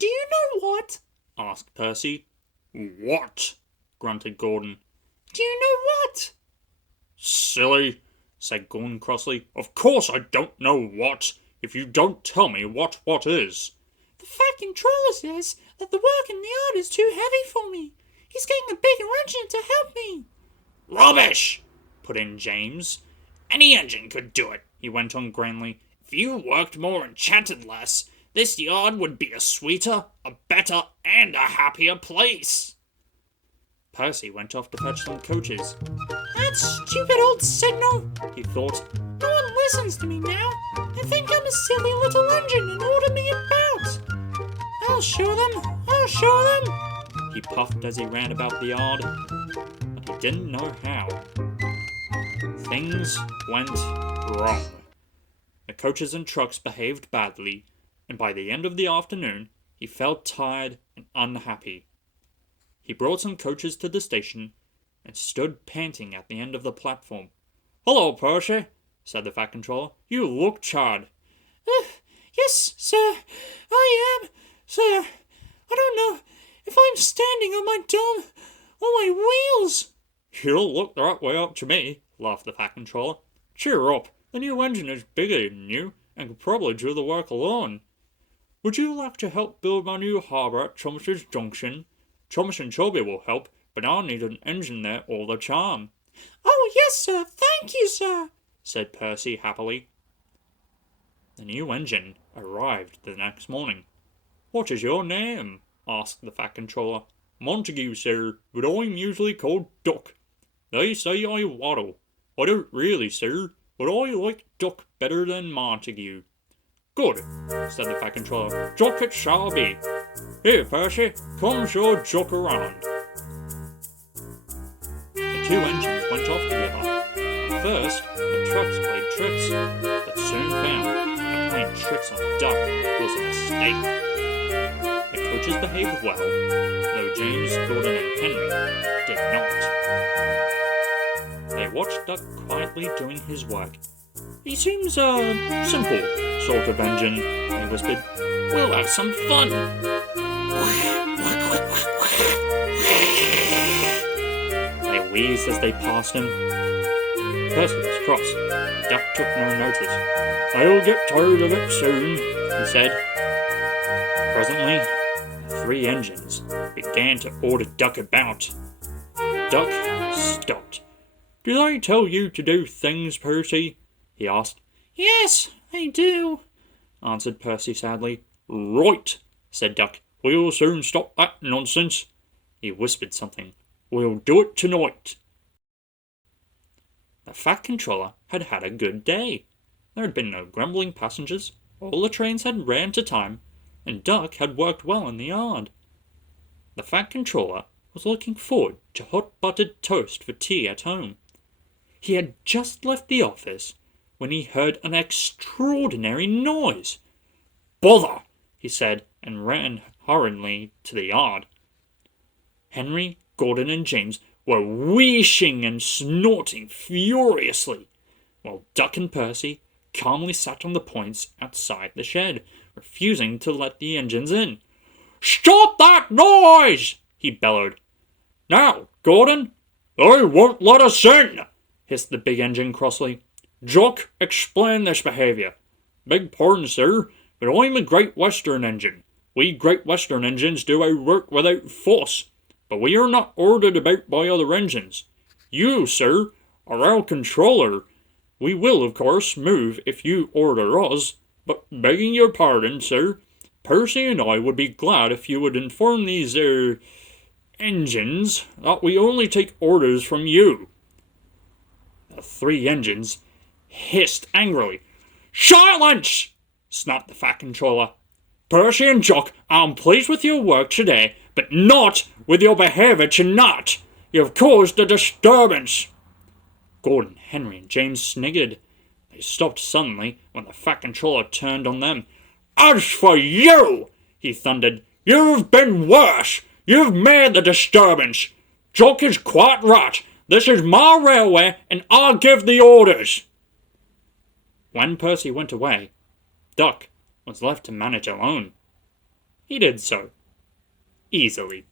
Do you know what? Asked Percy. What? Grunted Gordon. Do you know what? Silly, said Gordon crossly. Of course I don't know what, if you don't tell me what is. The Fat Controller says that the work in the yard is too heavy for me. He's getting a bigger engine to help me. Rubbish, put in James. Any engine could do it, he went on grandly. If you worked more and chatted less, this yard would be a sweeter, a better, and a happier place. Percy went off to fetch some coaches. That stupid old signal, he thought. No one listens to me now. They think I'm a silly little engine and order me about. I'll show them. He puffed as he ran about the yard, but he didn't know how. Things went wrong. The coaches and trucks behaved badly, and by the end of the afternoon, he felt tired and unhappy. He brought some coaches to the station and stood panting at the end of the platform. Hello, Percy, said the Fat Controller. You look charred. Yes, sir, I am, sir. I don't know if I'm standing on my wheels. You don't look the right way up to me, laughed the Fat Controller. Cheer up, the new engine is bigger than you and could probably do the work alone. Would you like to help build my new harbour at Thomas's Junction? Thomas and Toby will help, but I'll need an engine there all the time. Oh, yes, sir. Thank you, sir, said Percy happily. The new engine arrived the next morning. What is your name? Asked the Fat Controller. Montague, sir, but I'm usually called Duck. They say I waddle. I don't really, sir, but I like Duck better than Montague. Good, said the Fat Controller. Duck it shall be. Here, Percy, come show Duck around. The two engines went off together. At first, the trucks played tricks, but soon found that playing tricks on Duck was a mistake. The coaches behaved well, though James, Gordon, and Henry did not. They watched Duck quietly doing his work. He seems a simple sort of engine, they whispered. We'll have some fun. They wheezed as they passed him. Percy was cross. Duck took no notice. I'll get tired of it soon, he said. Presently, the three engines began to order Duck about. Duck stopped. Do they tell you to do things, Percy? He asked. Yes, they do, answered Percy sadly. Right, said Duck. We'll soon stop that nonsense. He whispered something. We'll do it tonight. The Fat Controller had had a good day. There had been no grumbling passengers, all the trains had ran to time, and Duck had worked well in the yard. The Fat Controller was looking forward to hot buttered toast for tea at home. He had just left the office when he heard an extraordinary noise. Bother, he said, and ran hurriedly to the yard. Henry, Gordon, and James were wheezing and snorting furiously, while Duck and Percy calmly sat on the points outside the shed, refusing to let the engines in. Stop that noise! He bellowed. Now, Gordon, they won't let us in, hissed the big engine crossly. Jock, explain this behaviour. Beg pardon, sir, but I'm a Great Western engine. We Great Western engines do our work without fuss, but we are not ordered about by other engines. You, sir, are our controller. We will, of course, move if you order us, but begging your pardon, sir, Percy and I would be glad if you would inform these, engines that we only take orders from you. The three engines hissed angrily. Silence! Snapped the Fat Controller. Percy and Jock, I'm pleased with your work today, but not with your behavior tonight. You've caused a disturbance." Gordon, Henry, and James sniggered. They stopped suddenly when the Fat Controller turned on them. "As for you," he thundered, "you've been worse. You've made the disturbance. Jock is quite right. This is my railway, and I give the orders." When Percy went away, Duck was left to manage alone. He did so easily.